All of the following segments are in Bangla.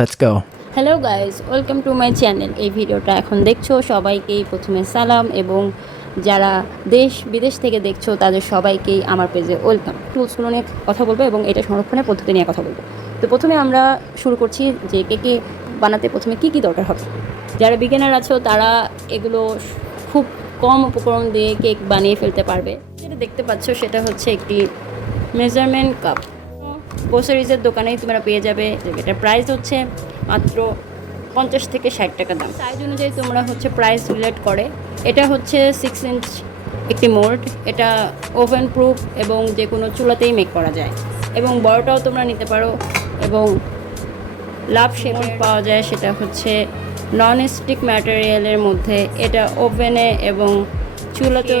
Let's go. Hello guys, welcome to my channel. এই ভিডিওটা এখন দেখছো সবাইকেই প্রথমে সালাম, এবং যারা দেশ বিদেশ থেকে দেখছো তাদের সবাইকেই আমার পেজে ওয়েলকাম। টুলসগুলো নিয়ে কথা বলবো এবং এটা সংরক্ষণের পদ্ধতি নিয়ে কথা বলবো। তো প্রথমে আমরা শুরু করছি যে কেকে বানাতে প্রথমে কী কী দরকার হবে। যারা বিগিনার আছো তারা এগুলো খুব কম উপকরণ দিয়ে কেক বানিয়ে ফেলতে পারবে। যেটা দেখতে পাচ্ছ সেটা হচ্ছে একটি মেজারমেন্ট কাপ। গ্রোসারিজের দোকানেই তোমরা পেয়ে যাবে। এটার প্রাইস হচ্ছে মাত্র 50 থেকে 60 টাকা দাম। সাইজ অনুযায়ী তোমরা হচ্ছে প্রাইস রিলেট করে। এটা হচ্ছে 6 ইঞ্চ একটি মোল্ড। এটা ওভেন প্রুফ এবং যে কোনো চুলাতেই মেক করা যায়, এবং বড়টাও তোমরা নিতে পারো। এবং লাভ শেপ পাওয়া যায়, সেটা হচ্ছে নন স্টিক ম্যাটেরিয়ালের মধ্যে। এটা ওভেনে এবং চুলাতেও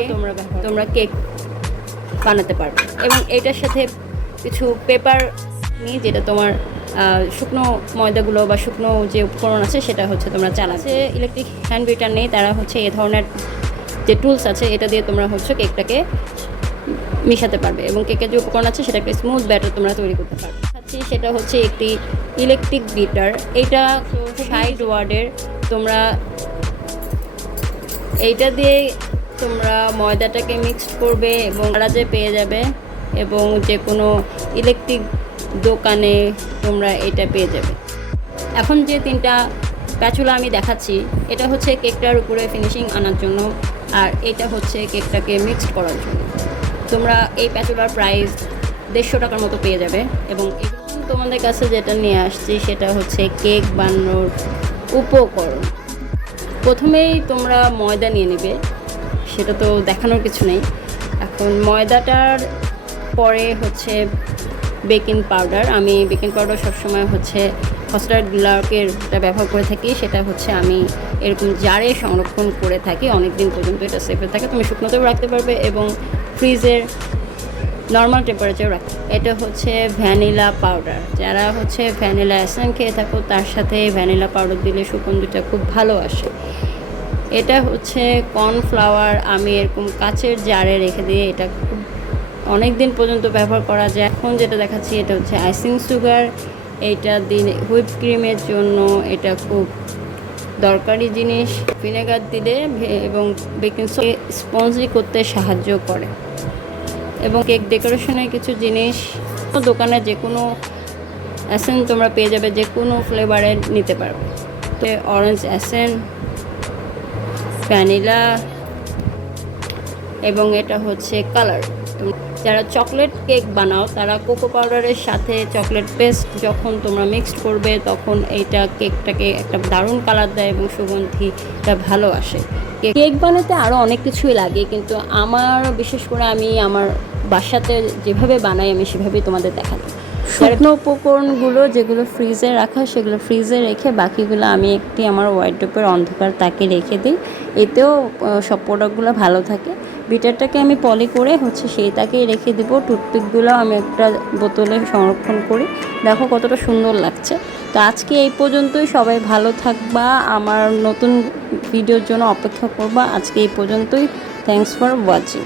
তোমরা কেক বানাতে পারবে। এবং এটার সাথে কিছু পেপার নিই, যেটা তোমার শুকনো ময়দাগুলো বা শুকনো যে উপকরণ আছে সেটা হচ্ছে তোমরা চালাচ্ছে। ইলেকট্রিক হ্যান্ড বিটার নেই, তারা হচ্ছে এ ধরনের যে টুলস আছে এটা দিয়ে তোমরা হচ্ছে কেকটাকে মিশাতে পারবে, এবং কেকের যে উপকরণ আছে সেটাকে স্মুথ ব্যাটার তোমরা তৈরি করতে পারবে। সেটা হচ্ছে একটি ইলেকট্রিক বিটার। এইটা 60 ওয়াটের। তোমরা এইটা দিয়ে তোমরা ময়দাটাকে মিক্সড করবে এবং যে পেয়ে যাবে, এবং যে কোনো ইলেকট্রিক দোকানে তোমরা এটা পেয়ে যাবে। এখন যে 3টা প্যাচুলা আমি দেখাচ্ছি, এটা হচ্ছে কেকটার উপরে ফিনিশিং আনার জন্য, আর এটা হচ্ছে কেকটাকে মিক্সড করার জন্য। তোমরা এই প্যাচুলার প্রাইস 150 টাকার মতো পেয়ে যাবে। এবং তোমাদের কাছে যেটা নিয়ে আসছি সেটা হচ্ছে কেক বানানোর উপকরণ। প্রথমেই তোমরা ময়দা নিয়ে নেবে, সেটা তো দেখানোর কিছু নেই। এখন ময়দাটার পরে হচ্ছে বেকিং পাউডার। আমি বেকিং পাউডার সবসময় হচ্ছে হস্টার গ্লার্কেরটা ব্যবহার করে থাকি। সেটা হচ্ছে আমি এরকম জারে সংরক্ষণ করে থাকি, অনেক দিন পর্যন্ত এটা সেফে থাকে। তুমি শুকনোতেও রাখতে পারবে এবং ফ্রিজের নর্মাল টেম্পারেচারেও রাখতে। এটা হচ্ছে ভ্যানিলা পাউডার। যারা হচ্ছে ভ্যানিলা এসেন্স খেয়ে থাকো তার সাথে ভ্যানিলা পাউডার দিলে সুগন্ধিটা খুব ভালো আসে। এটা হচ্ছে কর্নফ্লাওয়ার। আমি এরকম কাচের জারে রেখে দিয়ে এটা খুব অনেক দিন পর্যন্ত ব্যবহার করা যায়। এখন যেটা দেখাচ্ছি এটা হচ্ছে আইসিং সুগার। এইটা দিনে হুইপ ক্রিমের জন্য এটা খুব দরকারি জিনিস। ভিনেগার দিলে এবং বেকিং সোডা স্পঞ্জি করতে সাহায্য করে। এবং কেক ডেকোরেশনের কিছু জিনিস দোকানে যে কোনো এসেন্স তোমরা পেয়ে যাবে, যে কোনো ফ্লেভারের নিতে পারবে। অরেঞ্জ এসেন্স, ভ্যানিলা, এবং এটা হচ্ছে কালার। যারা চকলেট কেক বানাও তারা কোকো পাউডারের সাথে চকলেট পেস্ট যখন তোমরা মিক্সড করবে তখন এইটা কেকটাকে একটা দারুণ কালার দেয় এবং সুগন্ধিটা ভালো আসে। কেক বানাতে আরও অনেক কিছুই লাগে, কিন্তু আমার বিশেষ করে আমি আমার বাসাতে যেভাবে বানাই আমি সেভাবেই তোমাদের দেখাবো। শুকনো উপকরণগুলো যেগুলো ফ্রিজে রাখা সেগুলো ফ্রিজে রেখে বাকিগুলো আমি একটি আমার ওয়ার্ডরোবের অন্ধকার তাকে রেখে দিই। এতেও সব প্রোডাক্টগুলো ভালো থাকে। বিটারটাকে আমি পলি করে হচ্ছে সেই তাকেই রেখে দেবো। টুথপিকগুলো আমি একটা বোতলে সংরক্ষণ করি। দেখো কতটা সুন্দর লাগছে। তো আজকে এই পর্যন্তই। সবাই ভালো থাকবা, আমার নতুন ভিডিওর জন্য অপেক্ষা করবা। আজকে এই পর্যন্তই। Thanks for watching.